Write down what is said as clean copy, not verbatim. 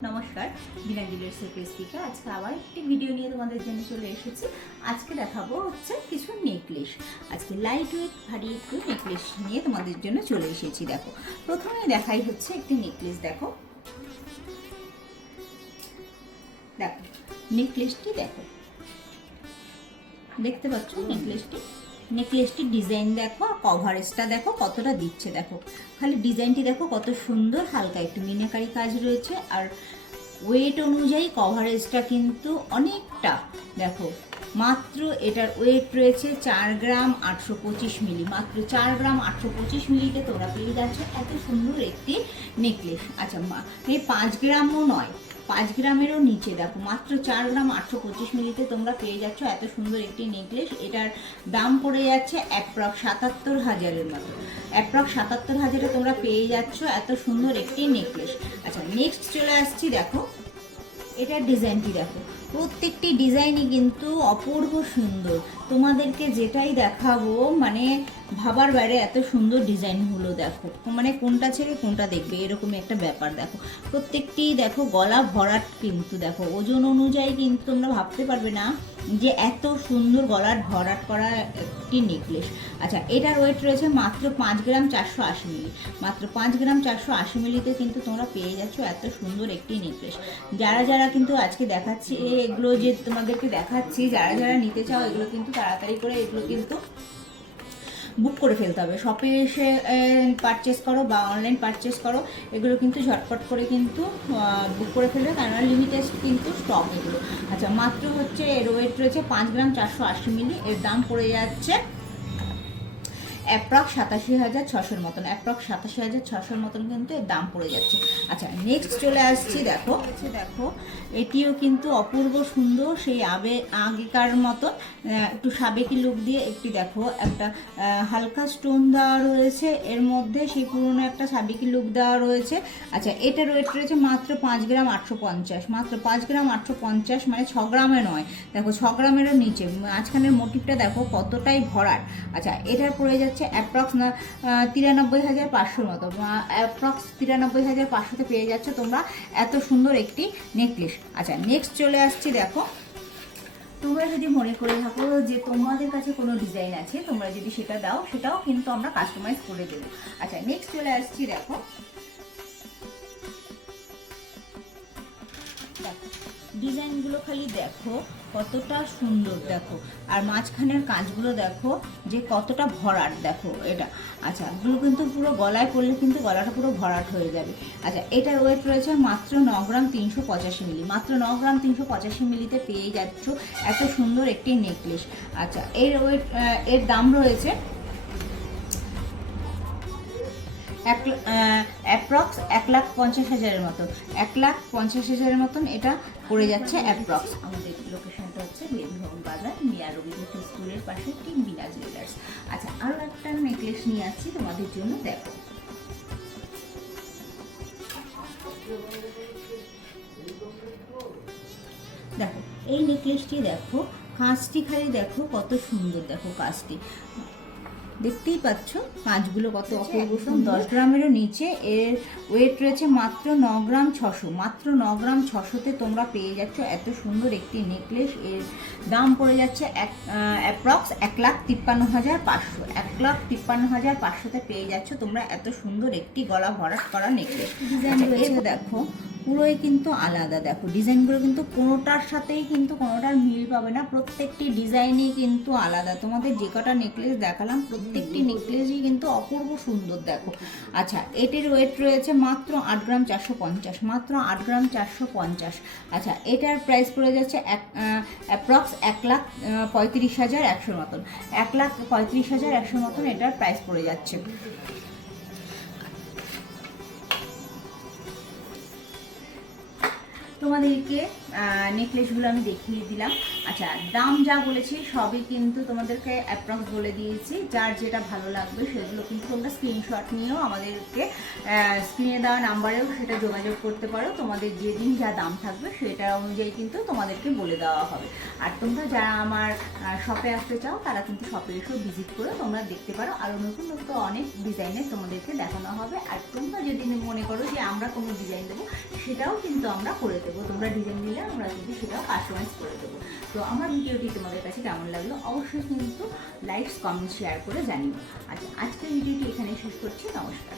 নমস্কার, বিনা জুয়েলার্সের পেজ থেকে আজকে আবার একটি ভিডিও নিয়ে তোমাদের জন্য চলে এসেছি। আজকে দেখাবো হচ্ছে কিছু নেকলেস। আজকে লাইট ওয়েট ভারী একটু নেকলেস নিয়ে তোমাদের জন্য চলে এসেছি। দেখো, প্রথমে দেখাই হচ্ছে একটি নেকলেস। দেখো দেখো নেকলেসটি দেখো, দেখতে পাচ্ছ নেকলেসটির ডিজাইন দেখো, আর কভারেজটা দেখো কতটা দিচ্ছে। দেখো খালি ডিজাইনটি দেখো কত সুন্দর, হালকা একটু মিনাকারি কাজ রয়েছে। আর ওয়েট অনুযায়ী কভারেজটা কিন্তু অনেকটা। দেখো মাত্র এটার ওয়েট রয়েছে 4 গ্রাম 825 মিলি। মাত্র 4 গ্রাম 825 মিলিতে তোমরা পেয়ে যাচ্ছ এত সুন্দর একটি নেকলেস। আচ্ছা এই 5 গ্রামও নয়, 5 গ্রামেরও নিচে। দেখো মাত্র 4 গ্রাম 825 মিলিতে তোমরা পেয়ে যাচ্ছ এত সুন্দর একটি নেকলেস। এটার দাম পড়ে যাচ্ছে অ্যাপ্রক্স 77,000-এর মতো। অ্যাপ্রক্স 77,000-এ তোমরা পেয়ে যাচ্ছ এত সুন্দর একটি নেকলেস। আচ্ছা নেক্সট চলে আসছি। দেখো এটার ডিজাইনটি দেখো, প্রত্যেকটি ডিজাইনই কিন্তু অপূর্ব সুন্দর। তোমাদেরকে যেটাই দেখাবো মানে ভাবার বাইরে এত সুন্দর ডিজাইনগুলো। দেখো মানে কোনটা ছেড়ে কোনটা দেখবে এরকমই একটা ব্যাপার। দেখো প্রত্যেকটি দেখো গলা ভরাট, কিন্তু দেখো ওজন অনুযায়ী কিন্তু তোমরা ভাবতে পারবে না যে এত সুন্দর গলার ভরাট করা একটি নেকলেস। আচ্ছা এটার ওয়েট রয়েছে মাত্র 5 গ্রাম 480 মিলি। মাত্র 5 গ্রাম 480 মিলিতে কিন্তু তোমরা পেয়ে যাচ্ছ এত সুন্দর একটি নেকলেস। যারা যারা কিন্তু আজকে দেখাচ্ছি এগুলো, যে তোমাদেরকে দেখাচ্ছি, যারা যারা নিতে চাও এগুলো কিন্তু তাড়াতাড়ি করে এগুলো কিন্তু বুক করে ফেলতে হবে। শপে এসে পারচেস করো বা অনলাইন পারচেস করো, এগুলো কিন্তু ঝটপট করে কিন্তু বুক করে ফেলবে, কেননা লিমিটেড কিন্তু স্টক এগুলো। আচ্ছা মাত্র হচ্ছে এর ওয়েট রয়েছে 5 গ্রাম 480 মিলি। এর দাম পড়ে যাচ্ছে অ্যাপ্রক্স 87,600-র মতন। অ্যাপ্রক্স 87,600-র মতন কিন্তু এর দাম পড়ে যাচ্ছে। আচ্ছা নেক্সট চলে আসছি। দেখো দেখো এটিও কিন্তু অপূর্ব সুন্দর, সেই আগেকার মতন একটু সাবেকি লুক দিয়ে একটি দেখো একটা হালকা স্টোন দেওয়া রয়েছে এর মধ্যে, সেই পুরনো একটা সাবেকি লুক দেওয়া রয়েছে। আচ্ছা এটার ওয়েট রয়েছে মাত্র 5 গ্রাম 850। মাত্র 5 গ্রাম 850, মানে 6 গ্রামে নয়। দেখো 6 গ্রামেরও নিচে। মাঝখানের মোটিভটা দেখো কতটাই ভরাট। আচ্ছা এটার পড়ে যাচ্ছে অ্যাপ্রক্স 93,500-র মতো। অ্যাপ্রক্স 93,500-তে পেয়ে যাচ্ছ তোমরা এত সুন্দর একটি নেকলেস। আচ্ছা নেক্সট চলে আসছি। দেখো তোমরা যদি মনে করে থাকো যে তোমাদের কাছে কোনো ডিজাইন আছে, তোমরা যদি সেটা দাও, সেটাও কিন্তু আমরা কাস্টমাইজ করে দেবো। আচ্ছা নেক্সট চলে আসছি। দেখো ডিজাইনগুলো খালি দেখো কতটা সুন্দর। দেখো আর মাঝখানের কাজগুলো দেখো যে কতটা ভরাট। দেখো এটা। আচ্ছা এগুলো কিন্তু পুরো গলায় পড়লে কিন্তু গলাটা পুরো ভরাট হয়ে যাবে। আচ্ছা এটার ওয়েট রয়েছে মাত্র 9 গ্রাম 385 মিলি। মাত্র 9 গ্রাম 385 মিলিতে পেয়ে যাচ্ছ এত সুন্দর একটি নেকলেস। আচ্ছা এর দাম রয়েছে অ্যাপ্রক্স 1,50,000-এর মতো। 1,50,000-এর মতন এটা পড়ে যাচ্ছে অ্যাপ্রক্স। আমাদের লোকেশনটা হচ্ছে বেদভবন বাজার, মিয়া রবীন্দ্র স্কুলের পাশে, ঠিক বিনা জুয়েলার্স। আচ্ছা আরও একটা নেকলেস নিয়ে আসছি তোমাদের জন্য। দেখো দেখো এই নেকলেসটি দেখো, কাজটি খালি দেখো কত সুন্দর। দেখো কাজটি দেখতেই পাচ্ছ, কাঁচগুলো কত অপূর্ব সুন্দর। 10 গ্রামেরও নিচে। এর ওয়েট রয়েছে মাত্র 9 গ্রাম 600। মাত্র 9 গ্রাম 600-তে তোমরা পেয়ে যাচ্ছ এত সুন্দর একটি নেকলেস। এর দাম পড়ে যাচ্ছে অ্যাপ্রক্স 1,53,500। 1,53,500-তে পেয়ে যাচ্ছ তোমরা এত সুন্দর একটি গলা ভরাট করা নেকলেস। ডিজাইন রয়েছে দেখো পুরোই কিন্তু আলাদা। দেখো ডিজাইনগুলো কিন্তু কোনোটার সাথেই কিন্তু কোনোটার মিল পাবে না, প্রত্যেকটি ডিজাইনই কিন্তু আলাদা। তোমাদের যে কটা নেকলেস দেখালাম প্রত্যেকটি নেকলেসই কিন্তু অপূর্ব সুন্দর। দেখো আচ্ছা এটির ওয়েট রয়েছে মাত্র 8 গ্রাম 450। মাত্র 8 গ্রাম 450। আচ্ছা এটার প্রাইস পড়ে যাচ্ছে অ্যাপ্রক্স 1,35,100-র মতন। 1,35,100-র মতন এটার প্রাইস পড়ে যাচ্ছে। তোমাদেরকে নেকলেসগুলো আমি দেখিয়ে দিলাম। আচ্ছা, দাম যা বলেছি সবই কিন্তু তোমাদেরকে অ্যাপ্রক্স বলে দিয়েছি। যার যেটা ভালো লাগবে সেগুলো কিন্তু তোমরা স্ক্রিনশট নিয়েও আমাদেরকে স্ক্রিনে দেওয়া নাম্বারেও সেটা যোগাযোগ করতে পারো। তোমাদের যেদিন যা দাম থাকবে সেটা অনুযায়ী কিন্তু তোমাদেরকে বলে দেওয়া হবে। আর তোমরা যারা আমার শপে আসতে চাও তারা কিন্তু শপে এসেও ভিজিট করে তোমরা দেখতে পারো। আরও নতুন নতুন অনেক ডিজাইনের তোমাদেরকে দেখানো হবে। আর তোমরা যদি মনে করো যে আমরা কোনো ডিজাইন দেবো, সেটাও কিন্তু আমরা করে দেবো। তোমরা ডিজাইন দিলে আমরা কিন্তু সেটাও কাস্টমাইজ করে দেবো। তো আমার ভিডিওটি তোমাদের কাছে কেমন লাগলো অবশ্যই কিন্তু লাইক, কমেন্ট, শেয়ার করে জানিও। আচ্ছা, আজকের ভিডিওটি এখানে শেষ করছি। নমস্কার।